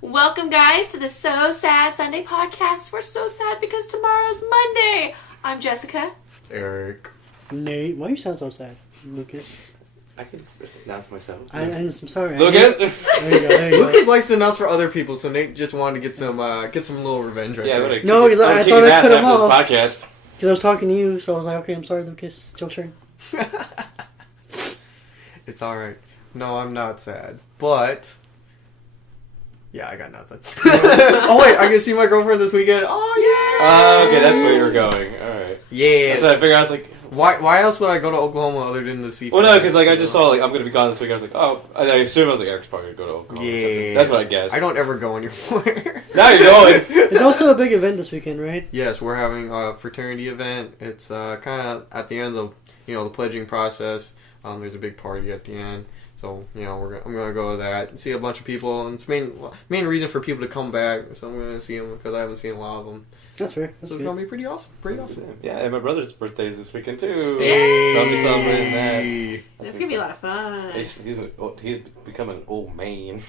Welcome, guys, to the So Sad Sunday podcast. We're so sad because tomorrow's Monday. I'm Jessica. Erik. Nate. Why you sound so sad? Lucas. I can announce myself. I'm sorry. Lucas? There you go. There you go. Lucas likes to announce for other people, so Nate just wanted to get some little revenge right Yeah, there. No, because I thought I cut him off. This podcast. Because I was talking to you, so I was like, okay, I'm sorry, Lucas. It's your turn. It's alright. No, I'm not sad. But... yeah, I got nothing. Oh, wait, I can see my girlfriend this weekend. Oh, yeah! Okay, that's where you're going. Alright. Yeah. So I figured, I was like... Why else would I go to Oklahoma other than to see... Well, no, because I just saw, I'm going to be gone this week. I was like, oh... I assumed I was like, Eric's probably going to go to Oklahoma. Yeah. That's what I guessed. I don't ever go anywhere. Now you're going! It's also a big event this weekend, right? Yes, we're having a fraternity event. It's kind of at the end of, the pledging process. There's a big party at the end. So, I'm going to go to that and see a bunch of people. And it's main reason for people to come back. So I'm going to see them because I haven't seen a lot of them. That's fair. That's so it's good. going to be pretty awesome. Yeah, and my brother's birthday is this weekend, too. Hey. So I'll be celebrating that. It's going to be a lot of fun. He's becoming an old man.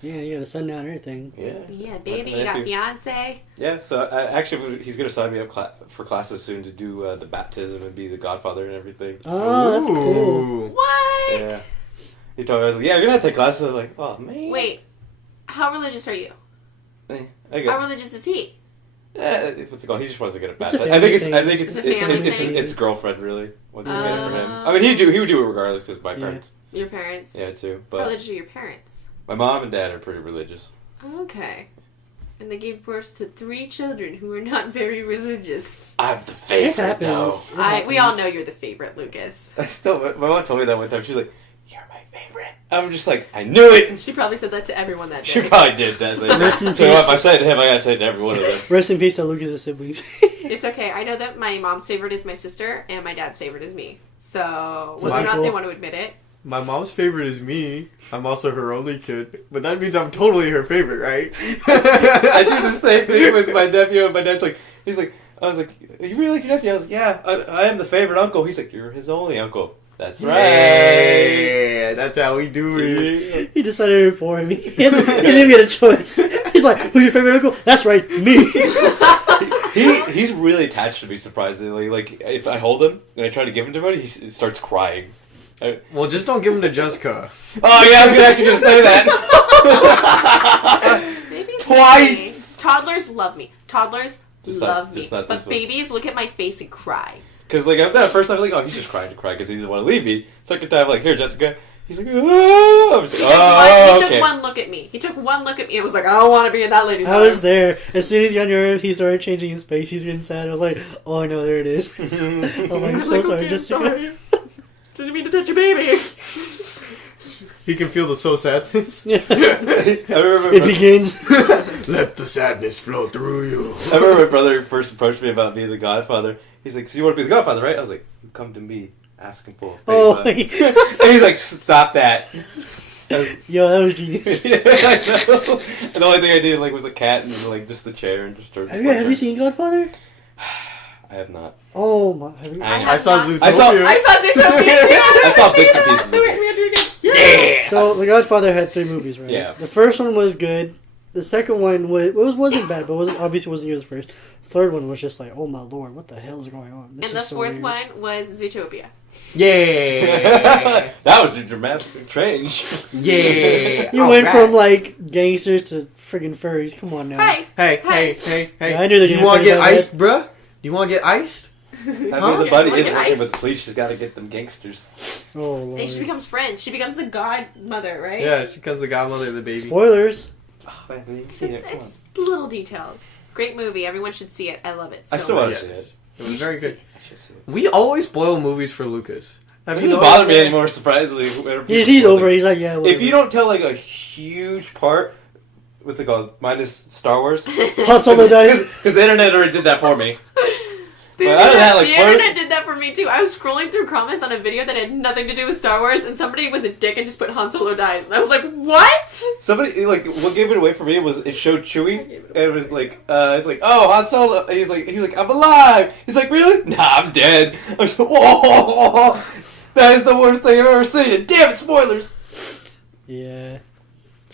Yeah, you got a son now and everything. Yeah. Yeah, baby, you got fiance. Yeah, so actually, he's going to sign me up for classes soon to do the baptism and be the godfather and everything. Oh, that's cool. Ooh. What? Yeah. He told me, I was like, yeah, you're going to have to take classes. I was like, oh, man. Wait, how religious are you? I How religious is he? what's it called? He just wants to get it It's a baptized. family I think It's a family thing. it's girlfriend really. Wants to get it for him. I mean, he would do it regardless because my parents. Your parents? Yeah, too. How But religious are your parents? my mom and dad are pretty religious. Okay. And they gave birth to 3 children who are not very religious. I'm the It favorite, though. happens. We all know you're the favorite, Lucas. My mom told me that one time. She was like, "You're my favorite." I'm just like, I knew it. She probably said that to everyone that day. She probably did. That's like, Rest in so if peace. I say it to him, I gotta say it to every one of them. Rest in peace to Lucas' siblings. It's okay. I know that my mom's favorite is my sister, and my dad's favorite is me. So, whether or not Wonderful. they want to admit it. My mom's favorite is me. I'm also her only kid. But that means I'm totally her favorite, right? I do the same thing with my nephew, and my dad's like, I was like, you really like your nephew? I was like, yeah, I am the favorite uncle. He's like, you're his only uncle. That's right. Yeah, that's how we do it. He decided it for me. He didn't get a choice. He's like, who's your favorite uncle? That's right, me. He's really attached to me, surprisingly. Like, if I hold him and I try to give him to him, he starts crying. Well, just don't give him to Jessica. Oh, yeah, I was actually going to say that. Maybe it's Twice! me. Toddlers love me. Toddlers Just love not- me. just not But this one. babies look at my face and cry. Because, like, after that first time, I was like, oh, he's just crying to cry because he doesn't want to leave me. Second time, like, here, Jessica. He's like, oh. I was like, He took one look at me. He took one look at me and was like, I don't want to be in that lady's I arms. was there. As soon as he got in your arms, he started changing his face. He's getting sad. I was like, oh no, there it is. I'm like, I'm so sorry, okay, Jessica. sorry. Didn't mean to touch your baby. He can feel the so sadness. Yeah. I remember It begins. Let the sadness flow through you. I remember my brother first approached me about being the godfather. He's like, so you want to be the godfather, right? I was like, you come to me asking for a Oh, favor. And he's like, stop that. yo, that was genius. Yeah, I know. And the only thing I did was a cat and like just the chair and just started. Have you seen Godfather? I have not. Oh my! Have you? I saw Zootopia. I saw Zootopia. I saw bits and pieces of Wait, it. we gotta do it again. Yeah! So The Godfather had 3 movies, right? Yeah. The first one was good. The second one wasn't bad, but obviously wasn't yours first. Third one was just like, oh my lord, what the hell is going on? This And the is so fourth weird. one was Zootopia. Yeah! That was a dramatic change. Yeah! You went from like gangsters to friggin' furries. Come on now. Hey. Hey. Yeah, I knew that Do you you want to didn't get play iced, bruh? Do you want to get iced? I mean, Huh? the buddy Look is at working ice. with the police. She's got to get them gangsters. Oh lord. And she becomes friends. She becomes the godmother, right? Yeah, she becomes the godmother of the baby. Spoilers. Oh, man, you It's, seen it. Come on. it's little details. Great movie. Everyone should see it. I love it. So I still want much. to see it. It was very good. I should see it. We always spoil movies for Lucas. It Have doesn't noticed bother me that? anymore, surprisingly. He's over. He's like, yeah. Whatever. If you don't tell like a huge part, what's it called? Minus Star Wars? Han Solo dies. Because the internet already did that for me. The, But other than that, like, the spoiler- internet did that for me too. I was scrolling through comments on a video that had nothing to do with Star Wars, and somebody was a dick and just put Han Solo dies, and I was like, "What?" Somebody like what gave it away for me was it showed Chewie. And it was like it's like, oh, Han Solo. He's like I'm alive. He's like, really? Nah, I'm dead. I was like, whoa, that is the worst thing I've ever seen. And damn it, spoilers. Yeah.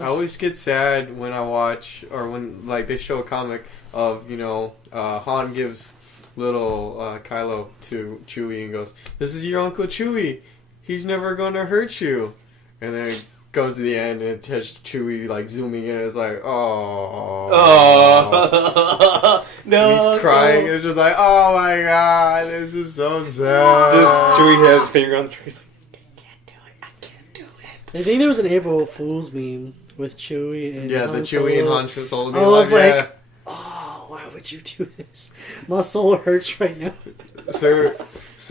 I always get sad when I watch, or when like they show a comic of, Han gives little Kylo to Chewie and goes, "This is your Uncle Chewie. He's never gonna hurt you." And then it goes to the end and it has Chewie like zooming in and it's like, oh. No. He's crying. It's just like, oh my god, this is so sad. Just Chewie has his finger on the tree. He's like, I can't do it. I think there was an April Fool's meme with Chewie and the Han Chewie and Solo. Han Solo I being was like, like, oh, why would you do this? My soul hurts right now. Sir,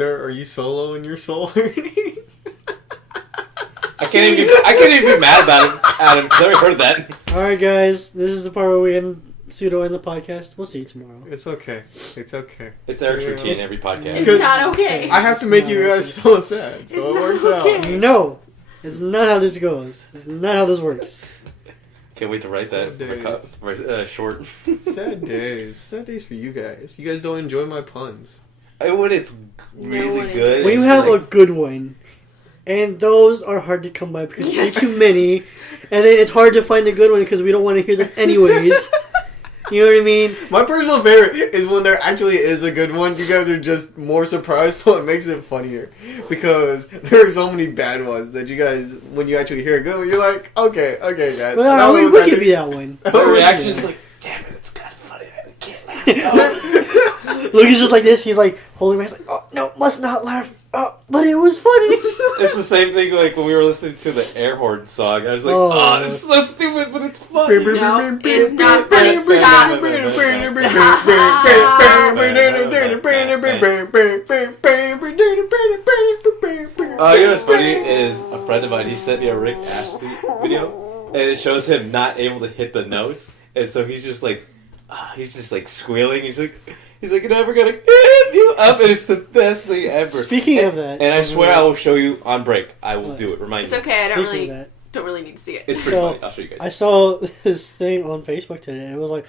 are you Solo and your soul hurting? I can't even be mad about him, Adam, because I already heard that. Alright, guys, this is the part where we end pseudo end the podcast. We'll see you tomorrow. It's okay. It's okay. It's Eric's routine every podcast. It's not okay. I have to make you guys so sad, so it works out. No, it's not how this goes. It's not how this works. Can't wait to write that for short. Sad days. Sad days for you guys. You guys don't enjoy my puns. When it's really good. When you have a good one, and those are hard to come by because there's too many, and then it's hard to find a good one because we don't want to hear them anyways. You know what I mean? My personal favorite is when there actually is a good one. You guys are just more surprised, so it makes it funnier. Because there are so many bad ones that you guys, when you actually hear a good one, you're like, okay, guys. Well, we give you that one. The reaction is like, damn it, it's kind of funny. I can't laugh. Lucas just like this. He's like holding my hands, like, oh no, must not laugh. Oh, but it was funny. It's the same thing like when we were listening to the Air Horn song. I was like, oh, it's so stupid, but it's funny. No, it's not funny. Stop. You know what's funny is a friend of mine, he sent me a Rick Astley video, and it shows him not able to hit the notes, and so he's just like squealing. He's like, you're never gonna hit you up, and it's the best thing ever. Speaking of that, and I swear I will show you on break. I will do it. Remind It's me. okay. I Speaking of that, don't really need to see it. It's pretty funny. I'll show you guys. I saw this thing on Facebook today, and it was like,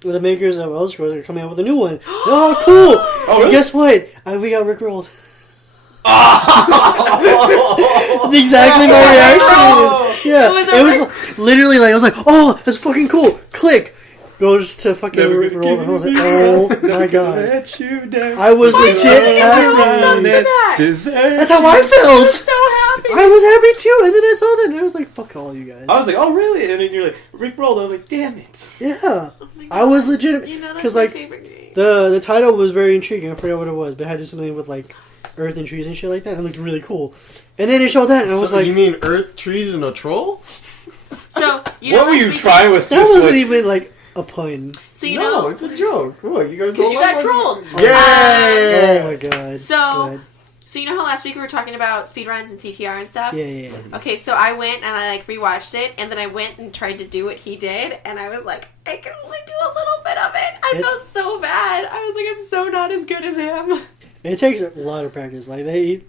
the makers of Elder Scrolls are coming out with a new one. Oh, cool! Oh, really? Guess what? We got rickrolled. That's exactly my reaction. Yeah, it was literally like, I was like, oh, that's fucking cool. Click. Goes to fucking rickroll, and I was like, oh my god. I was legit happy. That's how I felt. I'm so happy. I was happy too, and then I saw that, and I was like, fuck all you guys. I was like, oh really? And then you're like, Rick rolled. I'm like, damn it. Yeah. Oh my God. I was legit. You know, that's Because, my like, favorite game. the title was very intriguing. I forgot what it was, but it had just something with, like, earth and trees and shit like that, and it looked really cool. And then it showed that, and I was like... You mean earth, trees, and a troll? So, what were you trying with That this wasn't one? even, like, a pun. So, you No, know... it's a joke. Look, you guys Because don't you like got trolled. Yeah! Oh my god. So- Good. So, you know how last week we were talking about speedruns and CTR and stuff? Yeah. Okay, so I went and I, like, rewatched it, and then I went and tried to do what he did, and I was like, I can only do a little bit of it. I felt so bad. I was like, I'm so not as good as him. It takes a lot of practice. Like, they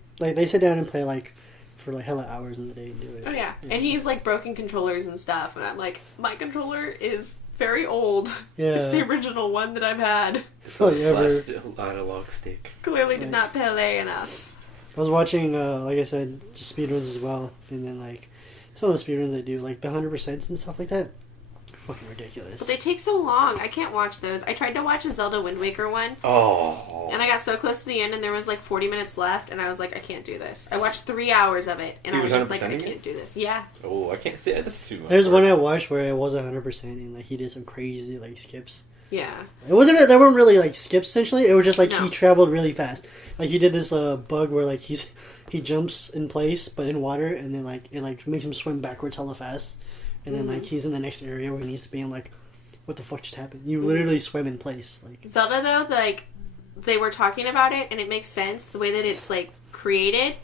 sit down and play, like, for, like, hella hours in the day and do it. Oh, yeah. And he's, like, broken controllers and stuff, and I'm like, my controller is very old. Yeah. It's the original one that I've had. Probably ever. Analog stick. Clearly did not play enough. I was watching, like I said, just speedruns as well, and then, like, some of the speedruns they do, like, the 100% and stuff like that, fucking ridiculous. But they take so long. I can't watch those. I tried to watch a Zelda Wind Waker one, Oh. and I got so close to the end, and there was, like, 40 minutes left, and I was like, I can't do this. I watched 3 hours of it, and You I was was just like, I 100%ing can't it? do this. Yeah. Oh, I can't say it. That's too much. There's one work. I watched where it wasn't 100%, and, like, he did some crazy, like, skips. Yeah. They weren't really, like, skips, essentially. It was just, like, No. he traveled really fast. Like, he did this, bug where, like, he jumps in place, but in water, and then, like, it, like, makes him swim backwards hella fast. And then, like, he's in the next area where he needs to be, and, like, what the fuck just happened? You literally swim in place. Like, Zelda, though, like, they were talking about it, and it makes sense the way that it's, like, created.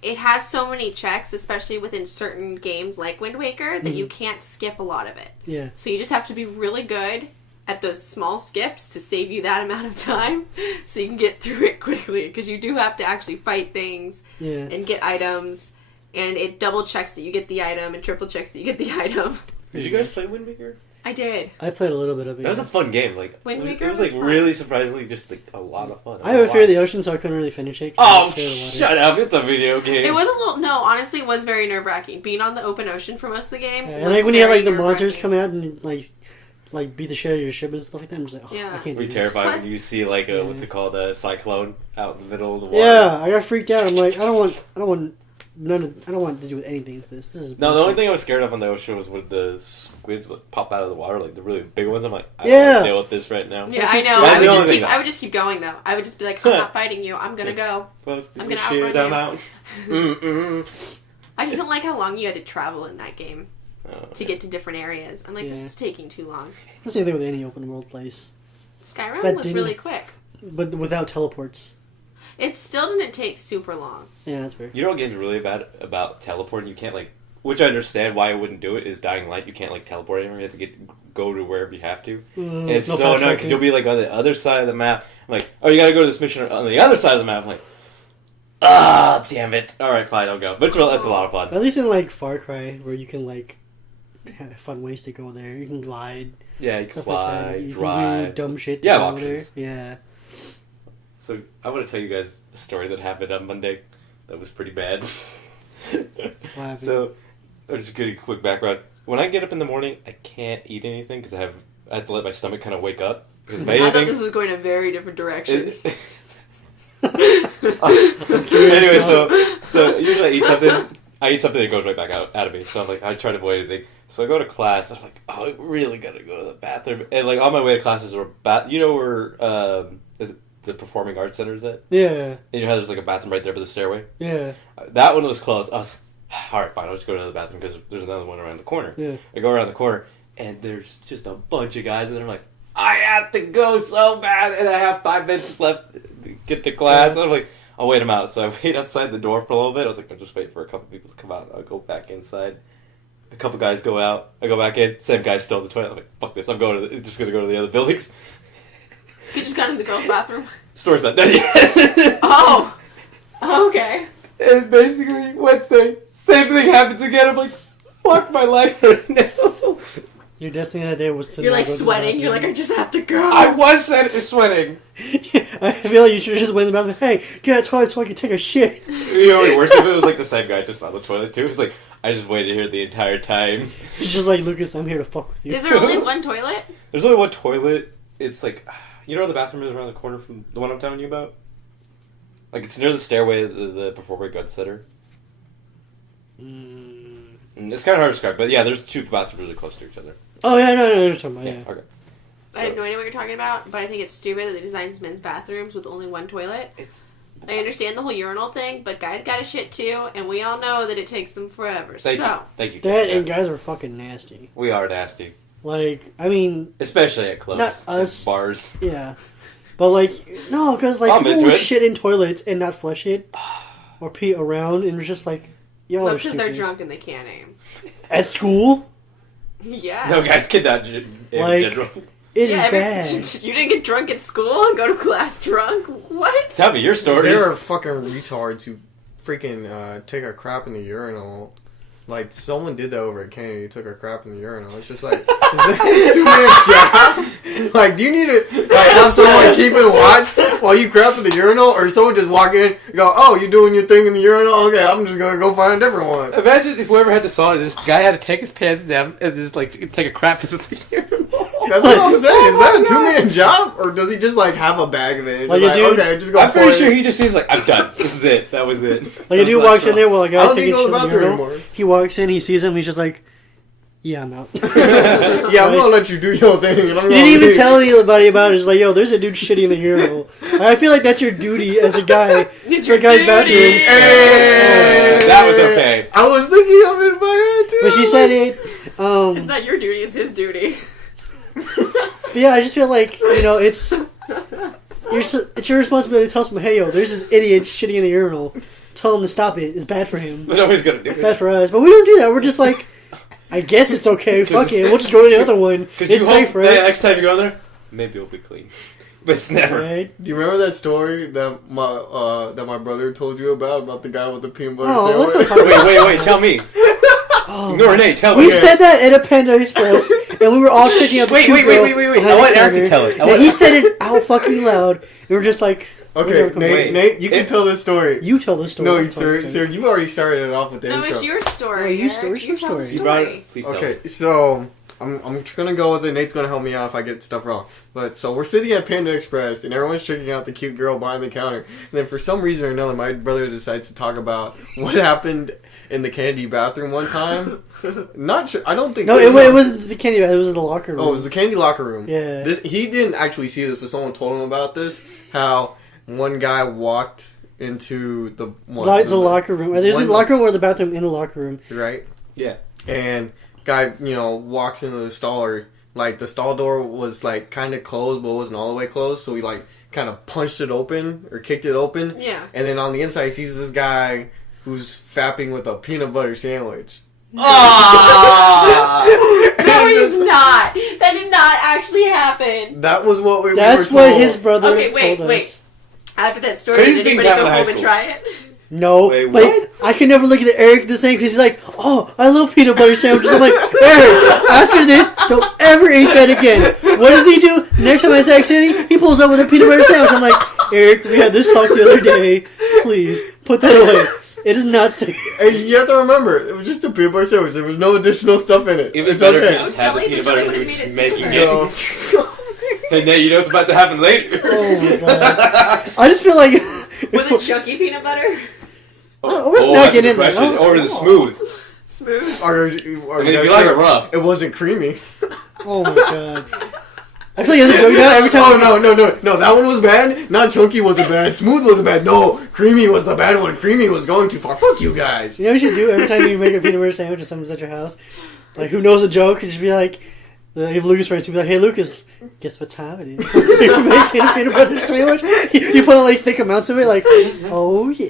It has so many checks, especially within certain games like Wind Waker, that you can't skip a lot of it. yeah. So you just have to be really good at those small skips to save you that amount of time so you can get through it quickly, because you do have to actually fight things Yeah. and get items, and it double checks that you get the item and triple checks that you get the item. Did you guys play Wind Waker? I did. I played a little bit of it. That was a fun game. Like Wind it Waker was like fun. really surprisingly just like a lot of fun. I have a fear of the ocean, so I couldn't really finish it. Oh, shut up! It's a video game. It was a little. No, honestly, it was very nerve wracking. Being on the open ocean for most of the game. Yeah, and like when you had like the monsters come out and like beat the shit out of your ship and stuff like that, I'm just like, Yeah. I can't Be do terrified Plus- when you see like a what's it called, a cyclone out in the middle of the water. Yeah, I got freaked out. I'm like, I don't want to do with anything to this. This is No, the bullshit. only thing I was scared of on the ocean was when the squids would pop out of the water, like the really big ones. I'm like, I don't want to deal with this right now. Yeah, I know. That's the only thing I would just keep going though. I would just be like, I'm not fighting you. I'm gonna go. Fuck I'm this gonna shit, outrun I'm you. out. I just don't like how long you had to travel in that game Oh, to get to different areas. I'm like, this Yeah. is taking too long. The same thing with any open world place, Skyrim That was didn't- really quick. but without teleports. It still didn't take super long. Yeah, that's fair. You know what game's really bad about teleporting? You can't like, which I understand why I wouldn't do it, is Dying Light. You can't like teleport anywhere. You have to go to wherever you have to. And it's no so fast annoying because tracking. you'll be like on the other side of the map. I'm like, oh, you gotta go to this mission on the other side of the map. I'm like, ah, damn it. All right, fine, I'll go. But that's a lot of fun. At least in like Far Cry, where you can like have fun ways to go there. You can glide, Yeah, you can stuff fly, like that. You drive. can do dumb shit. To Yeah, go options. there. Yeah. So I want to tell you guys a story that happened on Monday that was pretty bad. happened? So I'll just give you a quick background. When I get up in the morning, I can't eat anything because I have to let my stomach kind of wake up. Because if I eat I thought anything, this was going a very different direction. anyway, so usually I eat something that goes right back out of me. So I'm like, I try to avoid anything. So I go to class. I'm like, oh, I really gotta go to the bathroom. And like on my way to classes, you know where the Performing Arts Center is at? Yeah. And you know how there's like a bathroom right there by the stairway? Yeah. That one was closed. I was like, all right, fine. I'll just go to the bathroom because there's another one around the corner. Yeah. I go around the corner, and there's just a bunch of guys, and they're like, I have to go so bad, and I have 5 minutes left to get to class. And I'm like, I'll wait them out. So I wait outside the door for a little bit. I was like, I'll just wait for a couple people to come out. I'll go back inside. A couple guys go out. I go back in. Same guy's still in the toilet. I'm like, fuck this. I'm just going to go to the other buildings. You just got in the girls' bathroom. Story's not done yet. Oh, okay. And basically, Wednesday, same thing happens again. I'm like, fuck my life right now. Your destiny that day was to. You're not like go to the sweating. You're like, bathroom. I just have to go. I was sweating. I feel like you should have just went in the bathroom. Hey, get out of the toilet so I can take a shit. You know what worse if it was like the same guy just on the toilet too. It's like, I just waited here the entire time. It's just like, Lucas, I'm here to fuck with you. Is there only one toilet? There's only one toilet. It's like, you know where the bathroom is around the corner from the one I'm telling you about? Like, it's near the stairway to the Performing Arts Center. It's kind of hard to describe, but yeah, there's 2 bathrooms really close to each other. Oh, yeah, no, you're talking about, yeah. Okay. I have no idea what you're talking about, but I think it's stupid that they designed men's bathrooms with only one toilet. I understand the whole urinal thing, but guys got a shit too, and we all know that it takes them forever. Thank you. That Yeah. and guys are fucking nasty. We are nasty. Like, I mean, Especially at clubs. Not us. Bars. yeah. But, like, no, because, like, I'm people into will it. shit in toilets and not flush it or pee around, and it's just like, y'all That's are because they're stupid. drunk and they can't aim. At school? Yeah. No, guys cannot in Like- general. It is Yeah, bad. you didn't get drunk at school and go to class drunk? What? Tell me your stories. There are fucking retards who freaking take a crap in the urinal. Like, someone did that over at Kennedy, took a crap in the urinal. It's just like, is that a 2-minute job? Like, do you need to have someone keeping watch while you crap in the urinal? Or someone just walk in and go, oh, you doing your thing in the urinal? Okay, I'm just going to go find a different one. Imagine if whoever had to saw it, this guy had to take his pants down and just like take a crap because it's like That's what I'm saying. Is that a 2-minute job? Or does he just, like, have a bag of it? Like Just a dude- okay, just go I'm pretty pour sure it. he just sees like, I'm done. This is it. That was it. Like, a dude walks in there while a I guy's don't need taking to shit go to in the the bathroom urinal. anymore. He walks in, he sees him, he's just like, yeah, I'm out. Yeah, I'm gonna let you do your thing. And I'm You gonna didn't even leave. tell anybody about it. It's like, yo, there's a dude shitting in the urinal. I feel like that's your duty as a guy. It's For a guy's bathroom. Hey! That was okay. I was thinking of it in my head too. But she said it. It's not your duty, it's his duty. But yeah, I just feel like, you know, it's your responsibility to tell someone, hey, yo, there's this idiot shitting in the urinal. Tell him to stop it. It's bad for him. But nobody's gonna do It's it. bad for us. But we don't do that. We're just like, I guess it's okay. Fuck it. We'll just go to the other one. Because It's you safe, hope right? that next time you go there, maybe it'll be clean. But it's never. Right? Do you remember that story that my brother told you about the guy with the peanut butter Oh, let's sandwich? not talk about Wait, tell me. Oh, No, Renee, tell we me. said that at a Panda Express, and we were all checking out the Wait. cute girl I behind want the Eric to counter. tell it. And he said it out fucking loud. And we're just like, Okay, Wait. Nate, you can tell this story. you tell the story. No, I'll tell the story. sir, you've already started it off with the No, intro. it's your story. Oh, your Eric. story, You tell the story. You brought story. it. Please tell. Okay, so I'm gonna go with it. Nate's gonna help me out if I get stuff wrong. But so we're sitting at Panda Express, and everyone's checking out the cute girl behind the counter. And then for some reason or another, my brother decides to talk about what happened in the candy bathroom one time. Not sure. I don't think. No, it wasn't the candy. It was in the locker room. Oh, it was the candy locker room. Yeah. He didn't actually see this, but someone told him about this. How one guy walked into the the locker room. There's one- the locker room or the bathroom in the locker room. right? Yeah. And guy, walks into the stall, or like the stall door was like kind of closed, but wasn't all the way closed. So he like kind of punched it open or kicked it open. Yeah. And then on the inside, he sees this guy who's fapping with a peanut butter sandwich. Ah! No, he's not. That did not actually happen. That was what we That's were told. what his brother Okay, wait, told us. wait. After that story, Crazy did things anybody happen go in high home and school. try it? No, Wait, but what? I can never look at Eric the same because he's like, "Oh, I love peanut butter sandwiches." I'm like, Eric, after this, don't ever eat that again. What does he do? Next time I say City, he pulls up with a peanut butter sandwich. I'm like, Eric, we had this talk the other day. Please put that away. It is not safe. And you have to remember, it was just a peanut butter sandwich. There was no additional stuff in it. Even It's better okay. if you just had the Jelly- peanut the butter jelly we were would've just made it making smoother. it. No. And now you know what's about to happen later. Oh my god! I just feel like Was it chunky peanut butter? Oh, we're that's not a getting good into question. that. Or is it smooth? Smooth. Or I mean, you if you guys like it sure rough. it wasn't creamy. Oh my god! I feel like as a joke now, every time. Oh no! That one was bad. Not chunky wasn't bad. Smooth wasn't bad. No, creamy was the bad one. Creamy was going too far. Fuck you guys. You know what you should do every time you make a peanut butter sandwich and someone's at your house? Like, who knows a joke? And just be like, if Lucas friends, you'd be like, "Hey, Lucas, guess what time it is?" You're making a peanut butter sandwich. You put like thick amounts of it, like, oh yeah.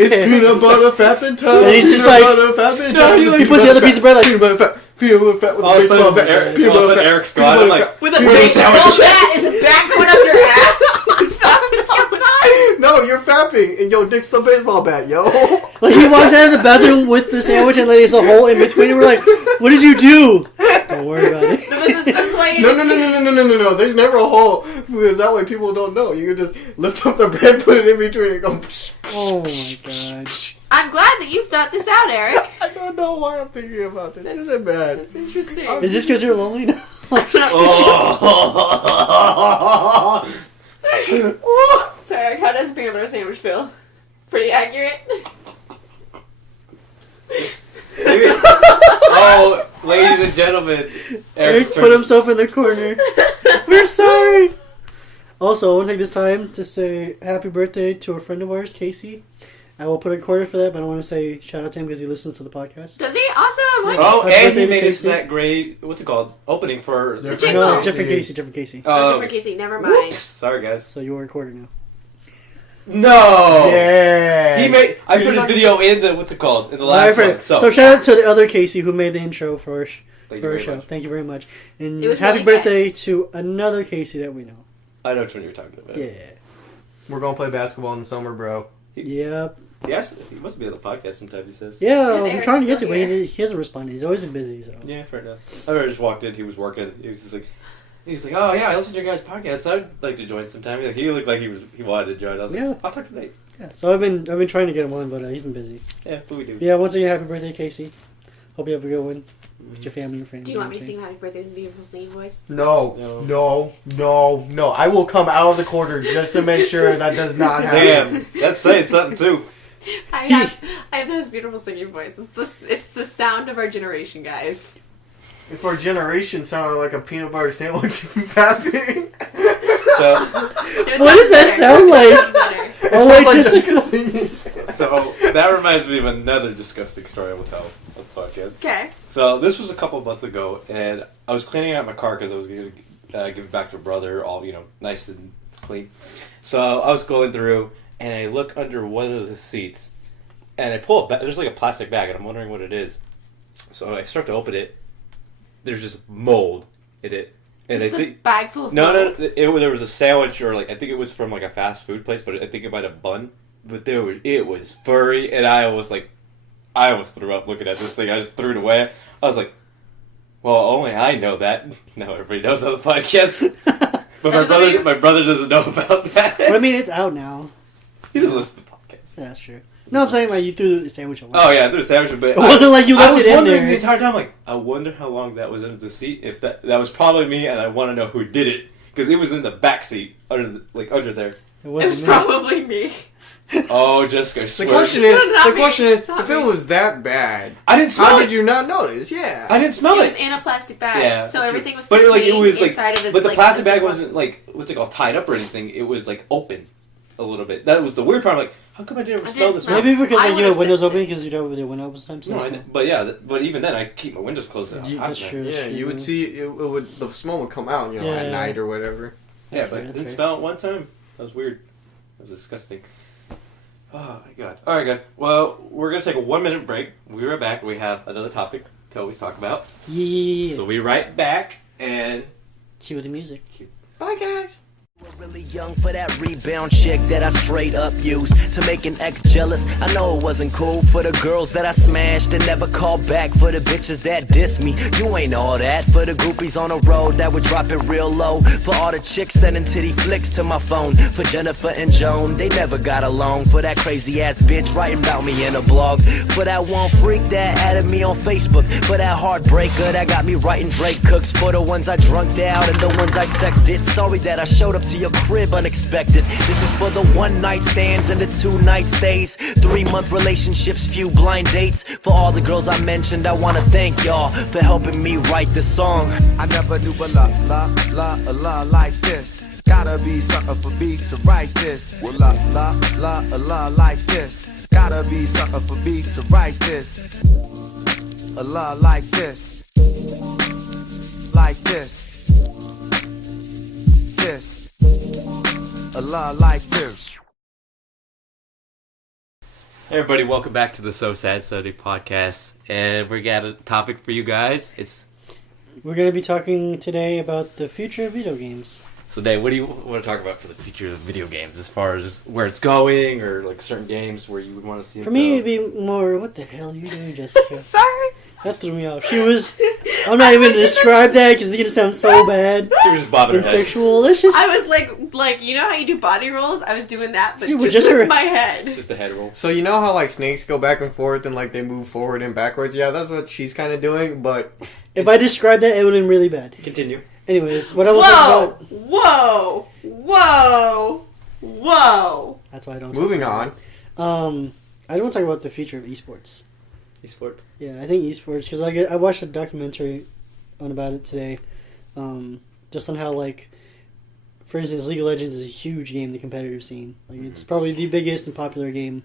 It's peanut butter fapping time. And he's just peanut like- butter fapping No, time. he puts the other piece of bread like- peanut butter fat. Peanut butter fat with All a of a sudden, baseball bat. Eric- Peanut all of a butter sudden fat. Eric's Peanut gone. butter I'm fat. like, With a Peanut butter baseball sandwich. bat? Is it back going up your ass? Is that what's going on? No, you're fapping, and yo, Dick's the baseball bat, yo. Like, he walks out of the bathroom with the sandwich and there's a hole in between, and we're like, "What did you do?" Don't worry about it. No, this is why you No. There's never a hole because that way people don't know. You can just lift up the bread, put it in between, and go. Oh my god! I'm glad that you've thought this out, Eric. I don't know why I'm thinking about this. This isn't bad. That's interesting. Is this because you're lonely now? Oh. So, Eric, how does peanut butter sandwich feel? Pretty accurate? Maybe. Oh, ladies and gentlemen, Eric put himself in the corner. We're sorry. Also, I want to take this time to say happy birthday to a friend of ours, Casey. I will put a quarter for that, but I want to say shout out to him because he listens to the podcast. Does he? Awesome. What? Oh, Happy and birthday he to made us Casey. that great, what's it called? Opening for The Different jingle. No, Casey. different Casey. Oh, different Casey. Never mind. Whoops. Sorry, guys. So you are a quarter now. No! Yeah. He made. I put his video in the, what's it called? In the Alright, last friend. one. So shout out to the other Casey who made the intro for our, Thank you for our very show. much. Thank you very much. And It was happy really birthday to another Casey that we know. I know which one you're talking about. Yeah. We're gonna play basketball in the summer, bro. Yep. Yes, he must be on the podcast sometimes, he says. Yeah, And I'm Eric's trying to get to still him, but here. he hasn't responded. He's always been busy, so. Yeah, fair enough. I remember I just walked in, he was working. He was just like, oh yeah, I listen to your guys' podcast. I'd like to join sometime. Like, he looked like he wanted to join. I was like, Yeah. I'll talk to Nate. Yeah, so I've been trying to get him on, but he's been busy. Yeah, what we do. Yeah, once again, happy birthday, Casey. Hope you have a good one with your family and friends. Do you want me know to what sing happy birthday in a beautiful singing voice? No. I will come out of the corner just to make sure that does not happen. Damn, that's saying something too. I have those beautiful singing voice. It's the sound of our generation, guys. If our generation sounded like a peanut butter sandwich fapping. So, What does that sound like? Oh, wait, just so that reminds me of another disgusting story I will tell on the podcast. Okay. So this was a couple months ago, and I was cleaning out my car because I was going to give it back to a brother, all nice and clean. So I was going through, and I look under one of the seats, and I pull it. There's like a plastic bag, and I'm wondering what it is. So I start to open it. There's just mold in it, and Just I a think bag full of no, mold. there was a sandwich, or like I think it was from like a fast food place, but I think it might have bun. But it was furry, and I almost threw up looking at this thing. I just threw it away. I was like, Well, only I know that. No, everybody knows on the podcast. But my brother doesn't know about that. But I mean, it's out now. He doesn't listen to the podcast. Yeah, that's true. No, I'm saying like you threw the sandwich away. Oh yeah, I threw the sandwich, but it wasn't like you left it in there. The entire time, like, I wonder how long that was in the seat. If that was probably me, and I want to know who did it because it was in the back seat under there. It was probably me. Oh, Jessica, I The swear. question is, Not if it was that bad, I didn't smell how it. did you not notice? Yeah, I didn't smell It it. was in a plastic bag, so everything was but contained it was like, inside of his. but the like, plastic bag ziploc. wasn't like what's it called tied up or anything. It was like open a little bit. That was the weird part. I'm like, how come I didn't smell this? Maybe because I like, you have would've windows sensed open it. because you drive with your window sometimes. No, but even then, I keep my windows closed. That's true. yeah. You would see it would the smell would come out, at night or whatever. Yeah, but I didn't smell it one time. That was weird. That was disgusting. Oh my god. Alright guys, well, we're going to take a 1 minute break. We'll be right back. We have another topic to always talk about. Yeah. So we'll be right back and... Cue the music. Bye guys. We're really young for that rebound chick that I straight up used to make an ex jealous. I know it wasn't cool for the girls that I smashed and never called back, for the bitches that diss me. You ain't all that. For the groupies on the road that would drop it real low. For all the chicks sending titty flicks to my phone. For Jennifer and Joan, they never got along. For that crazy ass bitch writing about me in a blog. For that one freak that added me on Facebook. For that heartbreaker that got me writing Drake cooks. For the ones I drunked out and the ones I sexted. Sorry that I showed up to your crib unexpected. This is for the one night stands and the 2 night stays, 3-month relationships, few blind dates. For all the girls I mentioned, I wanna thank y'all for helping me write this song. I never knew a love like this. Gotta be something for me to write this. Well, a love like this. Gotta be something for me to write this. A love like this. Like this. This. A love like this. Hey everybody, welcome back to the So Sad Sunday podcast. And we got a topic for you guys. We're going to be talking today about the future of video games. So Dave, what do you want to talk about for the future of video games as far as where it's going or like certain games where you would want to see it For me, go? it'd be more, what the hell are you doing, Jessica? Sorry. That threw me off. I'm not even going to describe that because it's going to sound so bad She was just bobbing and her head. sexual. Let's just... I was like, you know how you do body rolls? I was doing that, but Yeah, just with my head. Just a head roll. So you know how like snakes go back and forth and like they move forward and backwards? Yeah, that's what she's kind of doing. But If I described that, it would have been really bad. Continue. Anyways, what I was talking about... Whoa! That's why I don't... moving on. I don't want to talk about the future of esports. Esports. Yeah, I think esports, because like I watched a documentary about it today, just on how, like, for instance, League of Legends is a huge game in the competitive scene. Like, it's probably the biggest and popular game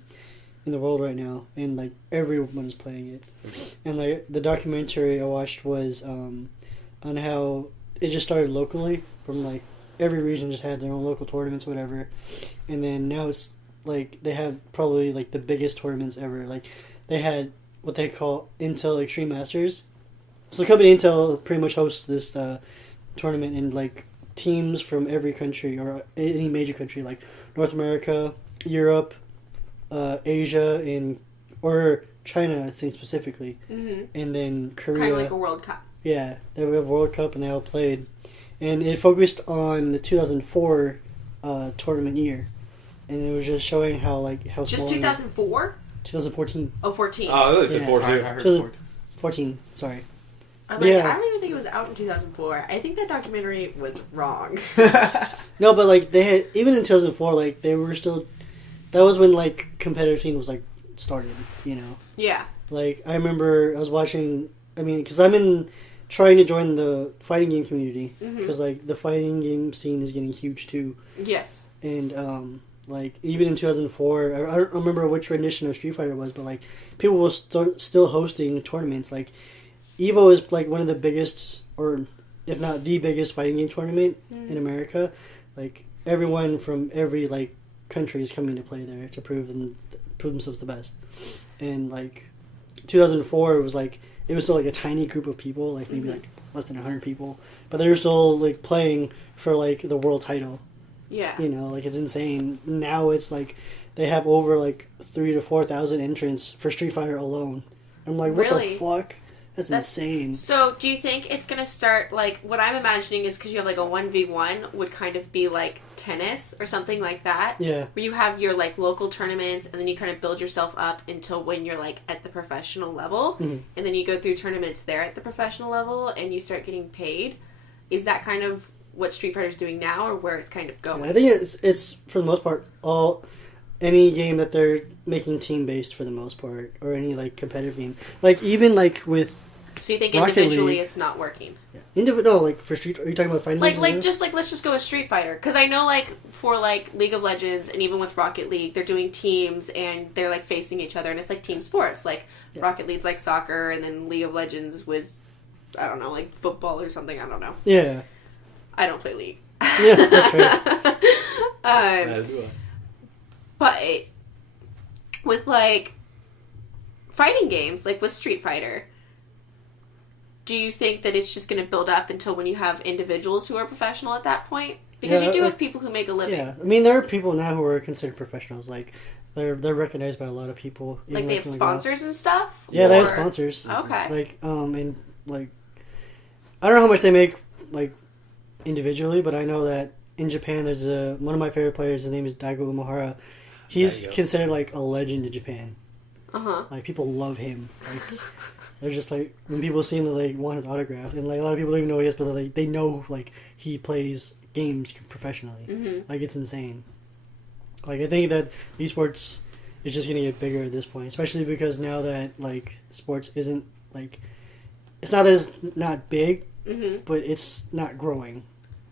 in the world right now, and like everyone's playing it. And like the documentary I watched was on how it just started locally, from like every region just had their own local tournaments, whatever, and then now it's like they have probably like the biggest tournaments ever. Like they had what they call Intel Extreme Masters. So the company Intel pretty much hosts this tournament, and like teams from every country or any major country, like North America, Europe, Asia, or China, I think specifically, and then Korea. Kind of like a World Cup. Yeah, they have a World Cup and they all played, and it focused on the 2004 tournament year, and it was just showing how Just 2004? 2014. Oh, 14. Oh, it was Yeah. 4 I too. heard 14, sorry. I'm like, yeah. I don't even think it was out in 2004. I think that documentary was wrong. No, but like they had, even in 2004, like they were still, that was when like competitive scene was like started, you know. Yeah. Like I remember I was watching, because I'm trying to join the fighting game community, because like the fighting game scene is getting huge too. Yes. And like even in 2004, I don't remember which rendition of Street Fighter it was, but like people were still hosting tournaments. Like Evo is like one of the biggest, or if not the biggest, fighting game tournament in America. Like everyone from every like country is coming to play there to prove themselves the best. And like 2004, it was still like a tiny group of people, like maybe like less than 100 people, but they were still like playing for like the world title. Yeah. You know, like it's insane. Now it's like they have over like 3,000 to 4,000 entrants for Street Fighter alone. I'm like, what Really? the fuck? That's insane. So, do you think it's going to start, like, what I'm imagining is because you have, like, a 1v1 would kind of be, like, tennis or something like that? Yeah. Where you have your, like, local tournaments, and then you kind of build yourself up until when you're, like, at the professional level. Mm-hmm. And then you go through tournaments there at the professional level, and you start getting paid. Is that kind of what Street Fighter's doing now, or where it's kind of going? Yeah, I think it's for the most part, any game that they're making team-based for the most part, or any, like, competitive game. Like, even, like, with So you think Rocket individually League, it's not working? Yeah. No, like for Street. Are you talking about fighting? Like let's just go with Street Fighter, because I know like for like League of Legends and even with Rocket League, they're doing teams and they're like facing each other, and it's like team sports. Like Rocket League's like soccer, and then League of Legends was, I don't know, like football or something. I don't know. Yeah. I don't play League. Yeah, that's fair. But with like fighting games, like with Street Fighter, do you think that it's just going to build up until when you have individuals who are professional at that point? Because you do have people who make a living. Yeah, I mean, there are people now who are considered professionals. Like, they're recognized by a lot of people. Like, they have sponsors and stuff? Yeah, they have sponsors. Okay. Like, and, like, I don't know how much they make, like, individually, but I know that in Japan, there's one of my favorite players, his name is Daigo Umehara. He's considered, like, a legend in Japan. Uh-huh. Like, people love him. Like, they're just, like, when people see him, they, like, want his autograph. And, like, a lot of people don't even know who he is, but, like, they know, like, he plays games professionally. Mm-hmm. Like, it's insane. Like, I think that esports is just going to get bigger at this point, especially because now that, like, sports isn't, like, it's not that it's not big, but it's not growing.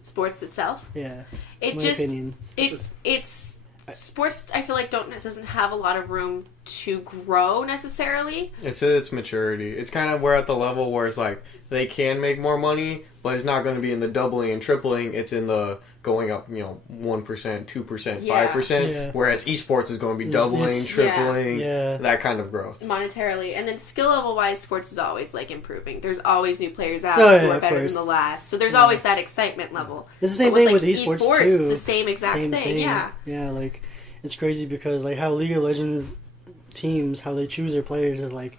Sports itself? Yeah. It my just, opinion. It's sports, I feel like, doesn't have a lot of room to grow necessarily. It's its maturity. It's kind of we're at the level where it's like they can make more money, but it's not going to be in the doubling and tripling. It's in the going up, 1%, 2%, 5%. Whereas esports is going to be doubling, tripling, that kind of growth monetarily. And then skill level wise, sports is always like improving. There's always new players out who are better than the last. So there's always that excitement level. It's the same thing with esports too. It's the same exact thing. Yeah. Yeah, like it's crazy because like how League of Legends teams, how they choose their players is like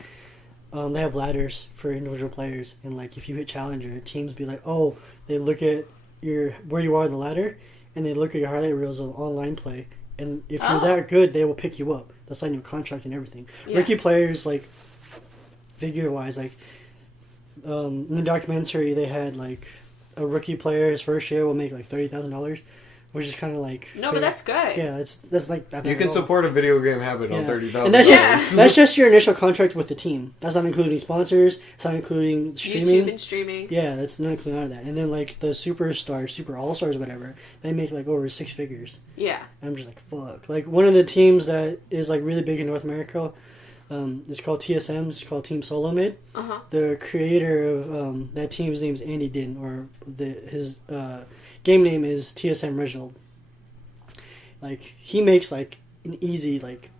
they have ladders for individual players, and like if you hit challenger, teams be like, oh, they look at where you are on the ladder, and they look at your highlight reels of online play, and if you're that good, they will pick you up. They'll sign you a contract and everything. Yeah. Rookie players, like figure wise, like in the documentary, they had like a rookie player his first year will make like $30,000. Which is kind of like but that's good. Yeah, that's like you can support a video game habit on $30,000, and that's just your initial contract with the team. That's not including sponsors. It's not including streaming. YouTube and streaming. Yeah, that's not including none of that. And then like the superstars, super all stars, whatever, they make like over 6 figures. Yeah, and I'm just like fuck. Like one of the teams that is like really big in North America, it's called TSM. It's called Team Solo Mid. The creator of that team's name is Andy Din, or his game name is TSM Reginald. Like, he makes, like, an easy, like,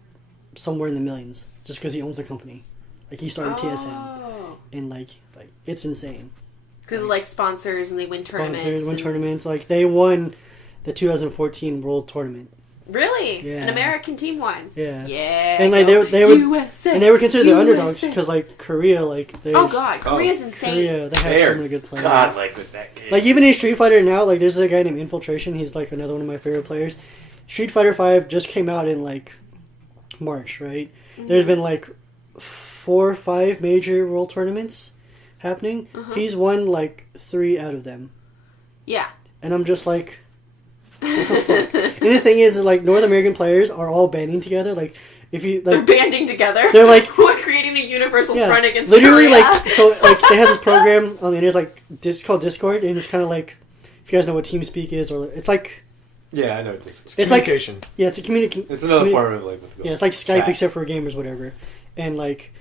somewhere in the millions. Just because he owns the company. Like, he started TSM. And, like, it's insane. Because, like, sponsors and they win tournaments. Sponsors win tournaments. Like, they won the 2014 World Tournament. Really? Yeah. An American team won? Yeah. Yeah. And, like, they were considered the underdogs. Because, like, Korea, like... Oh, God. Korea's insane. Korea, they have so many good players. God, like, with that game. Like, even in Street Fighter now, like, there's a guy named Infiltration. He's, like, another one of my favorite players. Street Fighter 5 just came out in, like, March, right? Mm-hmm. There's been, like, 4 or 5 major world tournaments happening. He's won, like, 3 out of them. Yeah. And I'm just like... What the fuck? And the thing is, like, North American players are all banding together. Like, if you... Like, they're banding together? They're like... We're creating a universal front against literally, Korea. like... So, like, they have this program on the internet, like, it's called Discord, and it's kind of like... If you guys know what TeamSpeak is, or... It's like... Yeah, I know what this is. It's communication. Like, yeah, it's a communication. It's another form of, like, what's going on. Yeah, it's like Skype except for gamers, whatever. And, like...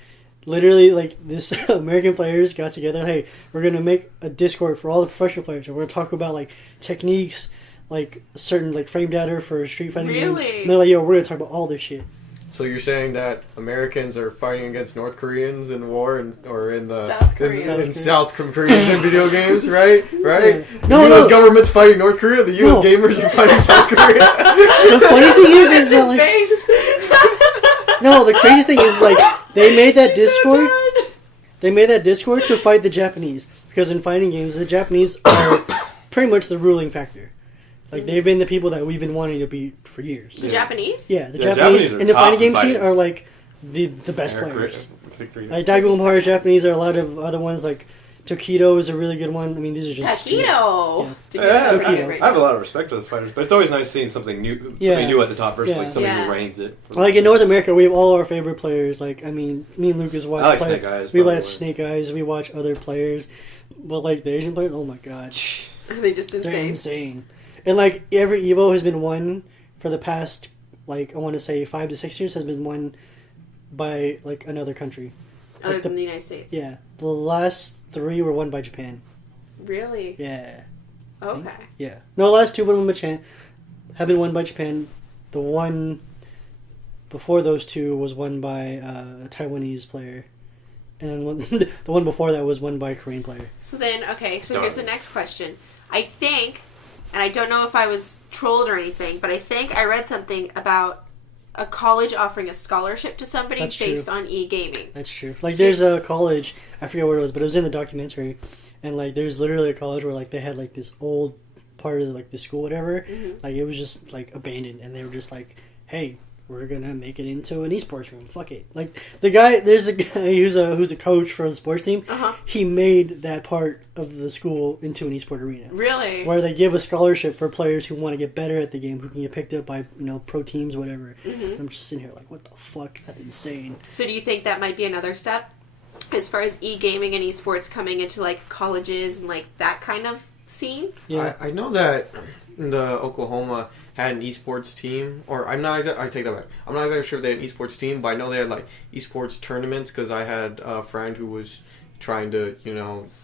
Literally, like, this American players got together, hey, we're going to make a Discord for all the professional players, and we're going to talk about, like, techniques, like, certain, like, frame data for Street Fighting games. And they're like, yo, we're going to talk about all this shit. So you're saying that Americans are fighting against North Koreans in war, or in the South Koreans in video games, right? Right? Yeah. The U.S. government's fighting North Korea. The U.S. gamers are fighting South Korea. The funny thing is that, like, no, the crazy thing is, like, they made that Discord. They made that Discord to fight the Japanese because in fighting games, the Japanese are pretty much the ruling factor. Like they've been the people that we've been wanting to beat for years. The Japanese? Yeah, the Japanese in the fighting game scene are like the best players. Like Daigo Uehara Japanese are a lot of other ones like. Tokido is a really good one. I mean, these are just... Tokido! I have a lot of respect for the fighters, but it's always nice seeing something new at the top versus like somebody who reigns it. Like in North America, we have all our favorite players. Like, I mean, me and Lucas watch... I like Snake Eyes. We watch Snake Eyes. We watch other players. But like the Asian players, oh my god. Are they just insane? They're insane. And like every Evo has been won for the past, like, I want to say 5 to 6 years has been won by like another country. Other like than the United States? Yeah. The last 3 were won by Japan. Really? Yeah. Okay. Yeah. No, the last 2 were won by Japan. Have been won by Japan. The one before those 2 was won by a Taiwanese player. And then the one before that was won by a Korean player. So then, okay, so here's the next question. I think, and I don't know if I was trolled or anything, but I think I read something about a college offering a scholarship to somebody based on e-gaming. That's true. Like, there's a college, I forget what it was, but it was in the documentary, and, like, there's literally a college where, like, they had, like, this old part of, like, the school, whatever, like, it was just, like, abandoned, and they were just like, hey, we're gonna make it into an esports room. Fuck it. Like, there's a guy who's a coach for the sports team. He made that part of the school into an esport arena. Really? Where they give a scholarship for players who want to get better at the game, who can get picked up by, pro teams, whatever. I'm just sitting here like, what the fuck? That's insane. So do you think that might be another step? As far as e-gaming and esports coming into, like, colleges and, like, that kind of scene? Yeah. I know that the Oklahoma had an esports team, or I take that back. I'm not exactly sure if they had an esports team, but I know they had like esports tournaments because I had a friend who was trying to,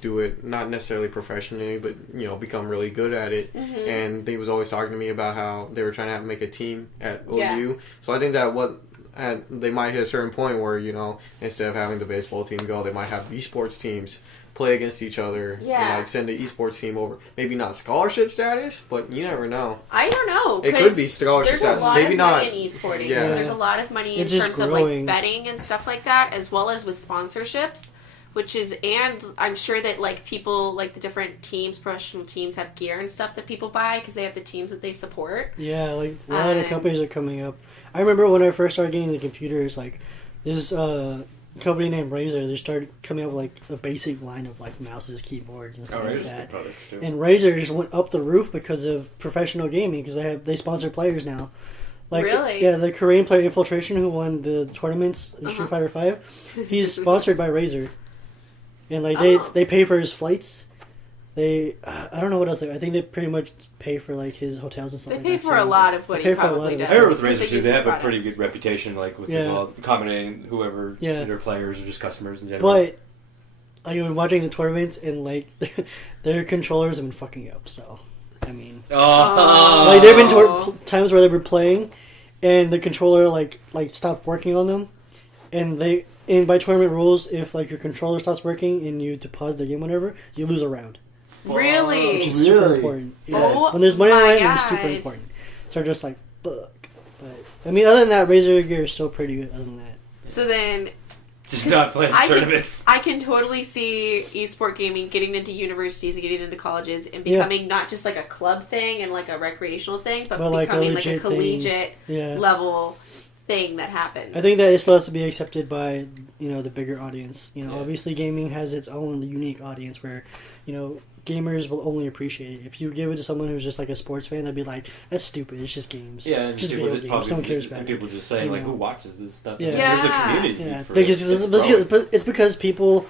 do it not necessarily professionally, but become really good at it. And he was always talking to me about how they were trying to make a team at OU. Yeah. So I think that they might hit a certain point where instead of having the baseball team go, they might have the esports teams play against each other. Yeah. And send the esports team over. Maybe not scholarship status, but you never know. I don't know. It could be scholarship status. Maybe not. There's a lot of money in esporting. Yeah. There's a lot of money in terms of like betting and stuff like that, as well as with sponsorships. And I'm sure that like people, like the different teams, professional teams have gear and stuff that people buy because they have the teams that they support. Yeah, like a lot of companies are coming up. I remember when I first started getting the computers, like this company named Razer, they started coming up with like a basic line of like mouses, keyboards, and stuff like that. And Razer just went up the roof because of professional gaming because they sponsor players now. Like, really? Yeah, the Korean player Infiltration who won the tournaments in Street Fighter 5, he's sponsored by Razer. And like they pay for his flights. I don't know what else. I think they pretty much pay for like his hotels and stuff. They pay for a lot of what he probably does. I heard with Razer too, they have a pretty good reputation, like with accommodating whoever their players or just customers in general. But like I've been watching the tournaments and like their controllers have been fucking up. So I mean, like there have been times where they've been playing and the controller like stopped working on them, and by tournament rules, if like your controller stops working and you to pause the game, whatever, you lose a round. Really? Which is super important. Yeah. Oh, when there's money on the line, it's super important. So just like, fuck. But I mean, other than that, Razer gear is still pretty good. Other than that, so then, just not playing tournaments. I can totally see esport gaming getting into universities and getting into colleges and becoming not just like a club thing and like a recreational thing, but becoming like a collegiate level thing that happens. I think that it still has to be accepted by the bigger audience. Obviously gaming has its own unique audience where gamers will only appreciate it. If you give it to someone who's just like a sports fan, they'd be like, "That's stupid. It's just games. Yeah, it's just video games. No one cares about it." People just saying like, "Who watches this stuff?" Yeah. There's a community. Yeah, for it's because people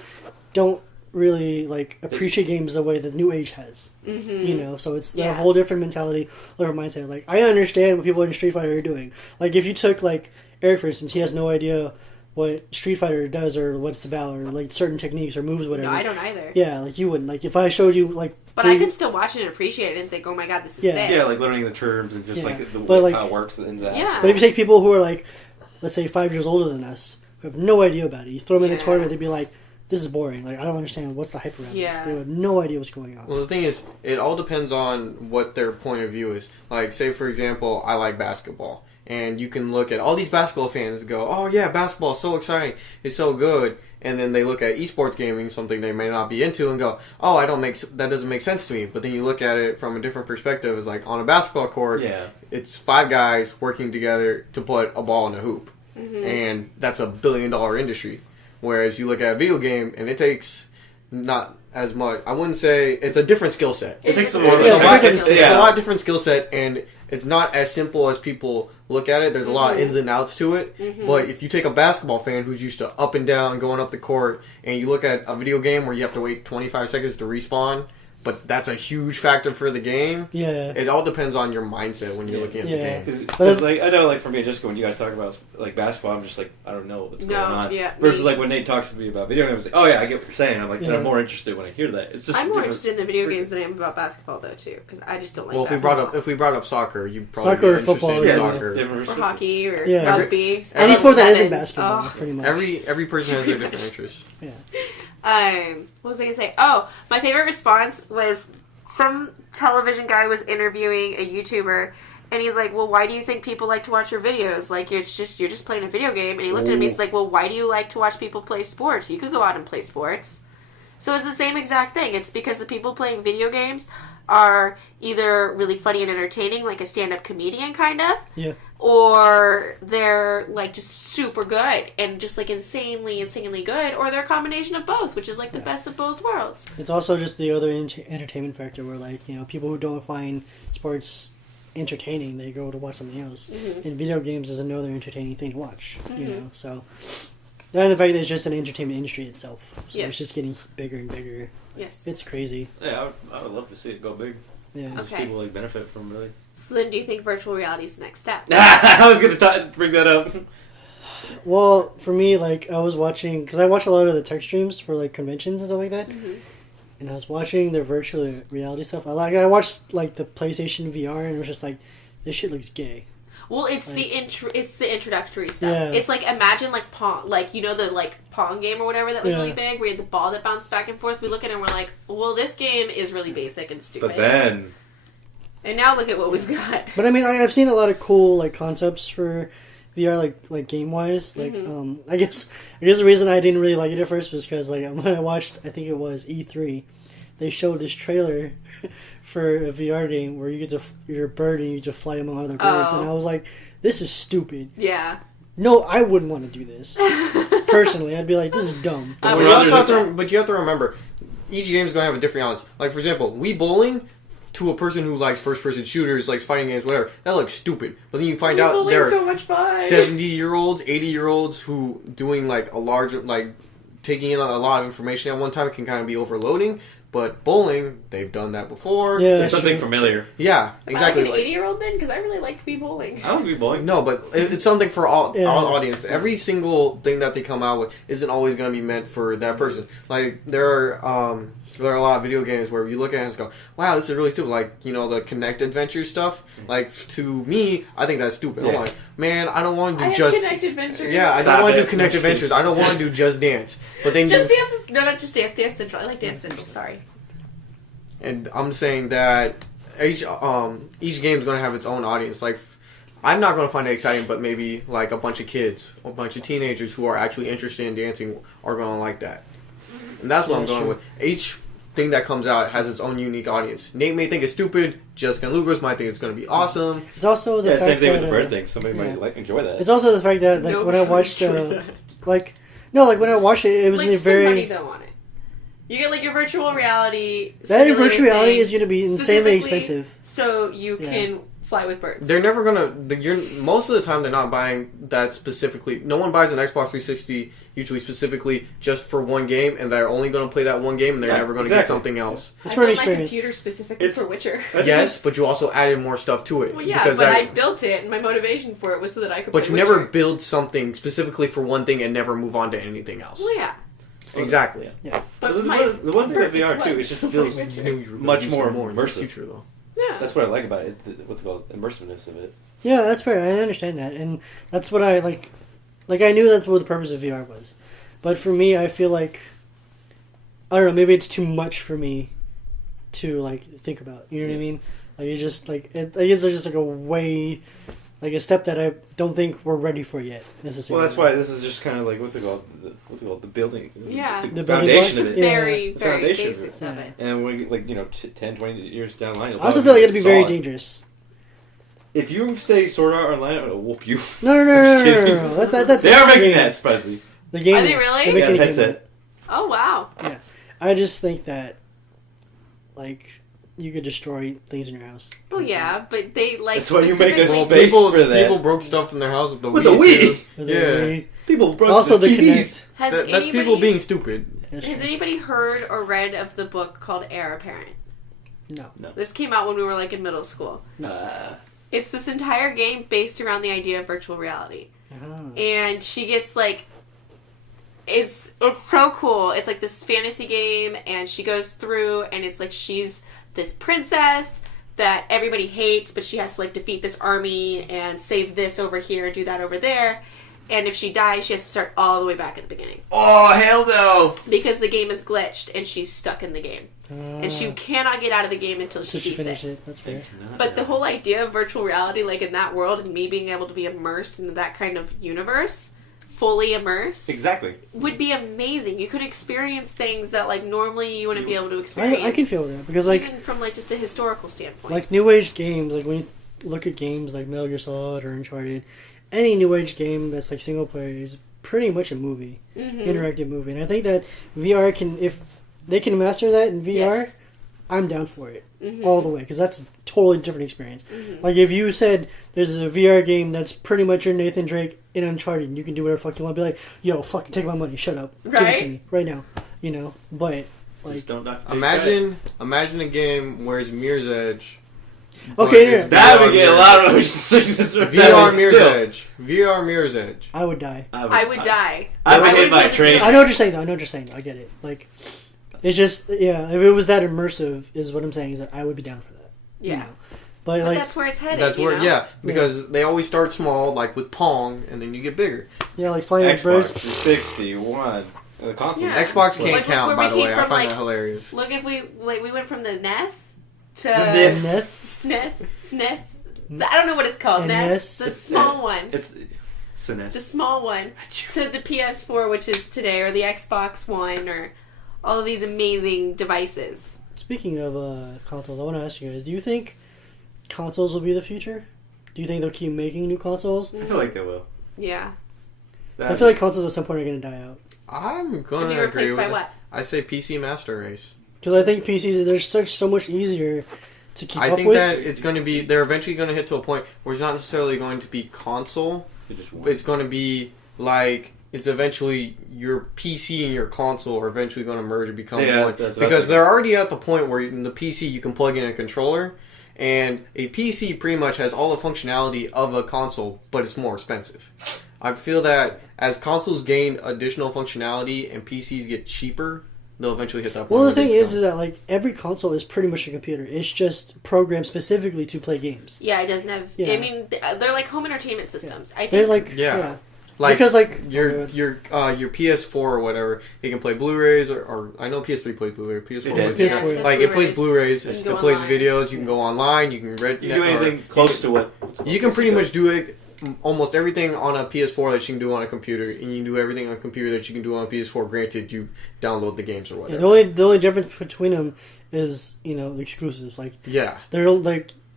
don't really like appreciate games the way the new age has. So it's a whole different mentality, different mindset. Like I understand what people in Street Fighter are doing. Like if you took like Erik, for instance, he has no idea what Street Fighter does or what it's about or like certain techniques or moves, whatever. No, I don't either. Yeah, like you wouldn't. Like if I showed you like, but I could still watch it and appreciate it and think, oh my god, this is sick. Yeah, like learning the terms and just like the way how it works and that. Yeah. But if you take people who are like, let's say 5 years older than us, who have no idea about it, you throw them in a tournament, they'd be like, this is boring. Like I don't understand what's the hype around this. They have no idea what's going on. Well, the thing is, it all depends on what their point of view is. Like, say for example, I like basketball. And you can look at all these basketball fans and go, oh yeah, basketball is so exciting, it's so good. And then they look at esports gaming, something they may not be into, and go, oh, that doesn't make sense to me. But then you look at it from a different perspective. It's like on a basketball court, it's 5 guys working together to put a ball in a hoop. And that's $1 billion industry. Whereas you look at a video game, and it takes not as much. I wouldn't say it's a different skill set. It takes It's a lot different skill set, and it's not as simple as people look at it. There's a lot of ins and outs to it. But if you take a basketball fan who's used to up and down, going up the court, and you look at a video game where you have to wait 25 seconds to respawn, but that's a huge factor for the game. Yeah. It all depends on your mindset when you're looking at the game. Cause like, I know, like, for me, just when you guys talk about, like, basketball, I'm just like, I don't know what's going on. Versus, like, when Nate talks to me about video games, like, oh, yeah, I get what you're saying. I'm like, I'm more interested when I hear that. It's just I'm more interested in the video games than I am about basketball, though, too, because I just don't like basketball. If we brought up soccer, you'd probably soccer be interested or in football. soccer. Or hockey, or rugby. rugby. Any sport that isn't basketball, pretty much. Every person has their different interests. Yeah. What was I going to say? Oh, my favorite response was some television guy was interviewing a YouTuber, and he's like, well, why do you think people like to watch your videos? Like, you're just playing a video game. And he looked at me, he's like, well, why do you like to watch people play sports? You could go out and play sports. So it's the same exact thing. It's because the people playing video games are either really funny and entertaining, like a stand-up comedian, kind of. Yeah. Or they're, like, just super good and just, like, insanely good. Or they're a combination of both, which is, like, the best of both worlds. It's also just the other entertainment factor where, like, you know, people who don't find sports entertaining, they go to watch something else. And video games is another entertaining thing to watch, you know, so... And the fact that it's just an entertainment industry itself. So it's just getting bigger and bigger. Yes. It's crazy. Yeah, I would love to see it go big. Yeah. Okay. People, like, benefit from really... So then do you think virtual reality is the next step? I was going to bring that up. Well, for me, like, I was watching... Because I watch a lot of the tech streams for, like, conventions and stuff like that. And I was watching their virtual reality stuff. I watched, like, the PlayStation VR, and it was just like, this shit looks gay. Well, it's like, the introductory stuff. Yeah. It's like, imagine like Pong, like, you know, the like Pong game or whatever that was really big, where you had the ball that bounced back and forth. We look at it and we're like, well, this game is really basic and stupid. But then, and now look at what we've got. But I mean, I've seen a lot of cool like concepts for VR, like game wise. Like, I guess the reason I didn't really like it at first was because like when I watched, I think it was E3, they showed this trailer for a VR game where you get to you're a bird and you get to fly among other birds, and I was like, this is stupid. Yeah. No, I wouldn't want to do this. Personally, I'd be like, this is dumb. But you have to remember, each game is going to have a different balance. Like, for example, Wii Bowling, to a person who likes first-person shooters, likes fighting games, whatever, that looks stupid. But then you find out there are so much fun. 70-year-olds, 80-year-olds who doing, like, a large, like, taking in a lot of information at one time can kind of be overloading. But bowling, they've done that before. Yeah, it's something familiar. Yeah, exactly. Am I like an 80-year-old then? Because I really like to be bowling. I want to be bowling. No, but it's something for all audience. Every single thing that they come out with isn't always going to be meant for that person. Like, there are a lot of video games where you look at it and go, wow, this is really stupid. Like, you know, the Connect Adventure stuff. Like, to me, I think that's stupid. Yeah. I'm like, man, I don't want to do Connect Adventures. Yeah, I don't want to do Connect Adventures. I don't want to do Just Dance. But then Just Dance is... No, not Just Dance. Dance Central. I like Dance Central. Sorry. And I'm saying that each game is going to have its own audience. Like, I'm not going to find it exciting, but maybe like a bunch of kids, a bunch of teenagers who are actually interested in dancing are going to like that. And that's what I'm going with. Each thing that comes out has its own unique audience. Nate may think it's stupid. Jessica and Lucas might think it's going to be awesome. It's also the fact same thing that, with the bird thing. Somebody might enjoy that. It's also the fact that like when I watched when I watched it, it was like, very money though on it. You get like your virtual reality. That virtual reality is going to be insanely expensive. So you can fly with birds. They're never going to... Most of the time, they're not buying that specifically. No one buys an Xbox 360 usually specifically just for one game, and they're only going to play that one game, and they're never going to get something else. It's for an experience. My experience. computer specifically for Witcher. Yes, but you also added more stuff to it. Well, yeah, but I built it, and my motivation for it was so that I could play But you Witcher. never build something specifically for one thing and never move on to anything else. Well, yeah. Exactly. Yeah. But the one thing with VR too, it just feels much more immersive. Future, though. Yeah. That's what I like about it. What's called immersiveness of it. Yeah, that's fair. I understand that, and that's what I like. Like, I knew that's what the purpose of VR was, but for me, I feel like I don't know. Maybe it's too much for me to like think about. You know what I mean? Like, it just like I guess it's just like a way like a step that I don't think we're ready for yet necessarily. Well, that's why this is just kind of like what's it called? The building. Yeah. The The building foundation blocks? of it. Yeah. Very, The very foundation of basics it. of Yeah. it. And when like 10, 20 years down the line, I also feel like it'd be very dangerous. If you say Sword Art Online, I'm gonna whoop you. No. That's They are making extreme. that, Presley. The game Are they is. really? They're making Yeah, a game headset. Oh wow. of it. I just think that, like, you could destroy things in your house. Well, yeah, but they like. That's why you make a specifically- space People for that. people broke stuff in their house with the With Wii. the Wii? too. With the Yeah. Wii. People broke Also, the TVs. Kinect. Has That's anybody, people being stupid. That's Has true. anybody heard or read of the book called Heir Apparent? No. This came out when we were like in middle school. It's this entire game based around the idea of virtual reality. Ah. And she gets like it's so cool. It's like this fantasy game and she goes through and it's like she's this princess that everybody hates, but she has to like defeat this army and save this over here and do that over there. And if she dies, she has to start all the way back at the beginning. Oh hell no! Because the game is glitched and she's stuck in the game. And she cannot get out of the game until she So she beats finished it. it. That's fair. But the whole idea of virtual reality, like in that world, and me being able to be immersed into that kind of universe, fully immersed, Exactly. would be amazing. You could experience things that like normally you wouldn't be able to experience. I can feel that because like even from like just a historical standpoint. like new age games, like when you look at games like Metal Gear Solid or Uncharted, any new age game that's like single player is pretty much a movie, interactive movie. And I think that VR can, if they can master that in VR, Yes. I'm down for it all the way because that's a totally different experience. Like if you said there's a VR game that's pretty much your Nathan Drake in Uncharted, and you can do whatever the fuck you want. Be like, yo, fucking take my money, shut up, give it to Right? me right now, you know. But like, Just don't knock- Imagine a game where it's Mirror's Edge. okay, but it's yeah, That would VR get a Mirror's lot of Edge. motion sickness. from that, VR but Mirror's still. Edge. VR Mirror's Edge. I would die. I would die. I would I hit would my give it train. to- I know what you're saying, though. I know what you're saying. I get it. Like, it's just, yeah, if it was that immersive, is what I'm saying, is that I would be down for that. Yeah. You know? But, But like, that's where it's headed. That's you where, know? yeah, because they always start small, like with Pong, and then you get bigger. yeah, like flying with Xbox birds. 361. The console. Yeah. Xbox Like, can't look count, where by we the came way. I from, find like- that hilarious. Look, if we went from the NES to NIF. Neth. I don't know what it's called. And NES, NES. the small one. It's Sinest. The small one to the PS4, which is today, or the Xbox One, or all of these amazing devices. Speaking of consoles, I want to ask you guys, do you think consoles will be the future? Do you think they'll keep making new consoles? I feel like they will. Yeah. 'Cause I feel like consoles at some point are going to die out. I'm To gonna be agree replaced with by it. what? I say PC Master Race. Because I think PCs, they're so much easier to keep I up think with. that it's going to be, they're eventually going to hit to a point where it's not necessarily going to be console. It's going to be like, it's eventually your PC and your console are eventually going to merge and become Yeah, one. that's Because they're already at the point where in the PC you can plug in a controller, and a PC pretty much has all the functionality of a console, but it's more expensive. I feel that as consoles gain additional functionality and PCs get cheaper, they'll eventually hit that point. Well, the where they thing is become- that like every console is pretty much a computer. It's just programmed specifically to play games. Yeah, it doesn't have. Yeah. I mean, they're like home entertainment systems. I think. They're like Yeah. Like, because like your PS4 or whatever, it can play Blu-rays or I know PS3 plays Blu-ray, PS4 Yeah, plays PS4. Blu-ray. Like it plays Blu-rays, You it can go plays online. videos, you can go online, you can read. You can do anything close to what. You can pretty much do it, almost everything on a PS4 that you can do on a computer, and you can do everything on a computer that you can do on a PS4. Granted, you download the games or yeah, whatever. the only difference between them is exclusives. Like Yeah.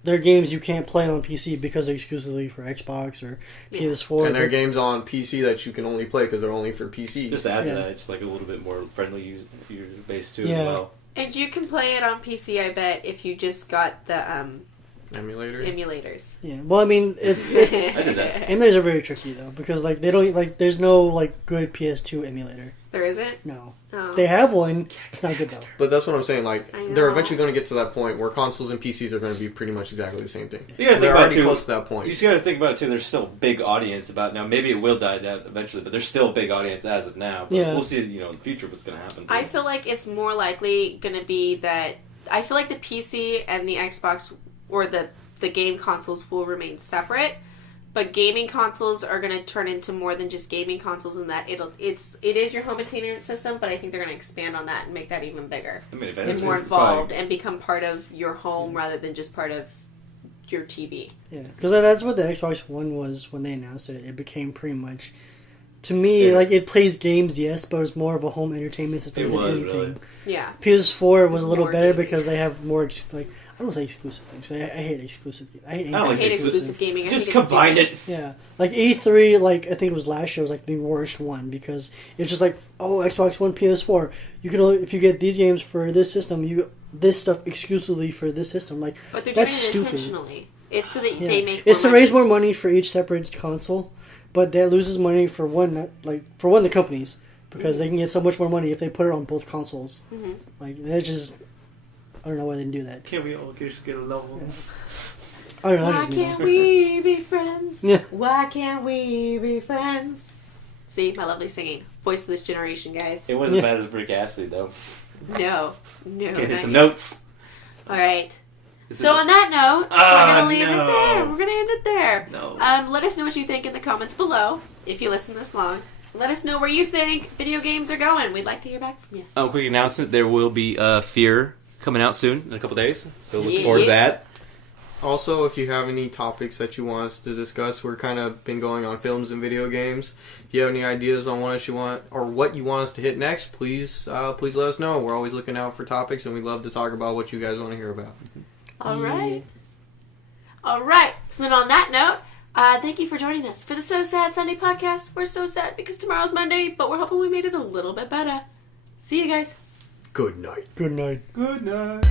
they're games you can't play on PC because they're exclusively for Xbox or PS4. And there are games on PC that you can only play because they're only for PC. Just to add to Yeah. that, it's like a little bit more friendly user base too Yeah. as well. And you can play it on PC, I bet, if you just got the Emulator. emulators. Yeah. Well, I mean, it's I did that. emulators are very tricky though because like they don't like there's no like good PS2 emulator. There isn't? No, Oh. they have one. It's not good though. But that's what I'm saying. Like, I know. they're eventually going to get to that point where consoles and PCs are going to be pretty much exactly the same thing. You gotta think They're about already too. close to that point. You just gotta think about it too. There's still a big audience about now. Maybe it will die down eventually, but there's still a big audience as of now. But Yeah. we'll see. In the future, what's gonna happen. I feel like it's more likely going to be that. I feel like the PC and the Xbox or the game consoles will remain separate, but gaming consoles are going to turn into more than just gaming consoles in that it is your home entertainment system, but I think they're going to expand on that and make that even bigger I mean, if and anything, more it's involved probably- and become part of your home rather than just part of your TV. Yeah, because that's what the Xbox One was when they announced it. It became pretty much, to me, like it plays games, yes, but it's more of a home entertainment system than anything. Really. Yeah. PS4 was a little more better gaming. because they have more like. I don't say exclusive things. I hate exclusive games. I hate I don't I like hate anything exclusive gaming. I Just think it's combined stupid. it. Yeah, like E3, like I think it was last year, was like the worst one because it's just like, oh, Xbox One, PS4. You can only, if you get these games for this system, you this stuff exclusively for this system. Like, But they're doing that's it stupid. intentionally. It's so that Yeah. they make. It's to more money. raise more money for each separate console, but that loses money for the companies because they can get so much more money if they put it on both consoles. Mm-hmm. Like they're just, I don't know why they didn't do that. Can't we all just get along? Yeah. I don't know. Why That's just me. can't we be friends? Yeah. Why can't we be friends? See, my lovely singing. Voice of this generation, guys. It wasn't Yeah. bad as Brick Astley, though. No. Can't hit the not yet. notes. Alright. This So is- on that note, Ah, we're gonna leave no. it there. We're gonna end it there. No. Let us know what you think in the comments below, if you listen this long. Let us know where you think video games are going. We'd like to hear back from you. Oh, quick announcement. There will be Fear coming out soon, in a couple days. So looking Yeah. forward to that. Also, if you have any topics that you want us to discuss, we're kind of been going on films and video games. If you have any ideas on what you want us to hit next, please let us know. We're always looking out for topics, and we'd love to talk about what you guys want to hear about. Alright. Alright. So then on that note, thank you for joining us for the So Sad Sunday podcast. We're so sad because tomorrow's Monday, but we're hoping we made it a little bit better. See you guys. Good night. Good night. Good night.